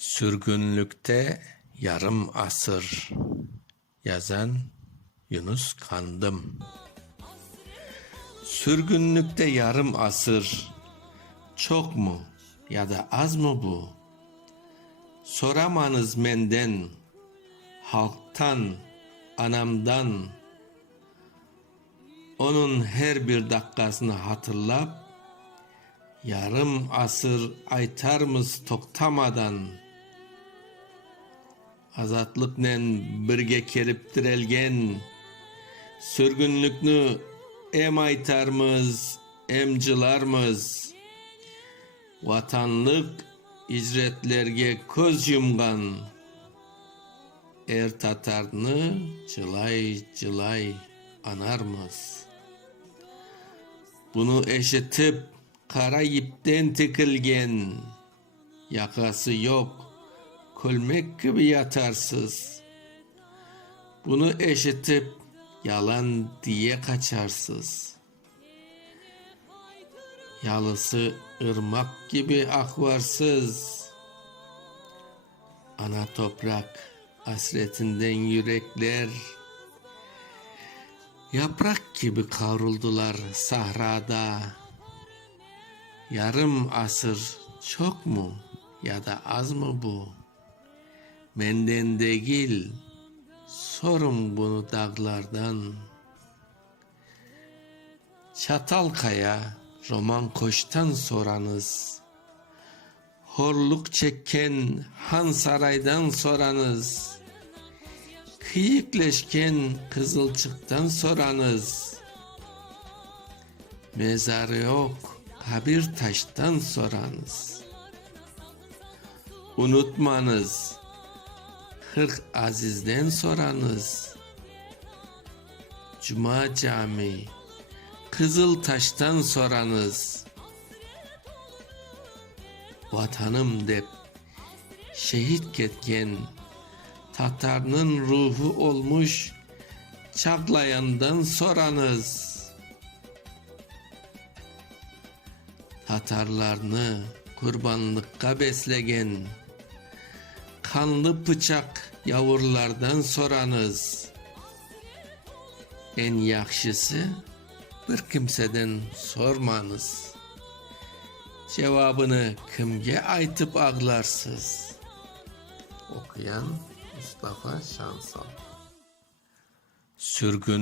Sürgünlükte yarım asır yazan Yunus Kandım. Sürgünlükte yarım asır çok mu ya da az mı bu? Soramanız menden, halktan, anamdan, onun her bir dakikasını hatırlap, yarım asır aytarmız toktamadan, azatlıknen birge kelip direlgen, sürgünlüknü em aytarmız, emcilarmız, vatanlık icretlerge köz yumgan, er tatarını cılay cılay anarmız. Bunu eşitip kara ipten tikilgen, yakası yok, külmek gibi yatarsız. Bunu eşitip yalan diye kaçarsız. Yalısı ırmak gibi akvarsız. Ana toprak hasretinden yürekler yaprak gibi kavruldular sahrada. Yarım asır çok mu ya da az mı bu? Menden değil, sorun bunu dağlardan. Çatalkaya, roman koştan soranız. Horluk çekken Han Saray'dan soranız. Kıyıkleşken Kızılçık'tan soranız. Mezarı yok, kabir taştan soranız. Unutmanız, Hırk Aziz'den soranız. Cuma Camii, Kızıl Taş'tan soranız. Vatanım dep şehit ketken Tatar'ın ruhu olmuş Çağlayan'dan soranız. Tatarlarını kurbanlıkka beslegen kanlı bıçak yavurlardan soranız. En yakşısı bir kimseden sormanız. Cevabını kimge aytıp ağlarsız. Okuyan Mustafa Şansal Sürgün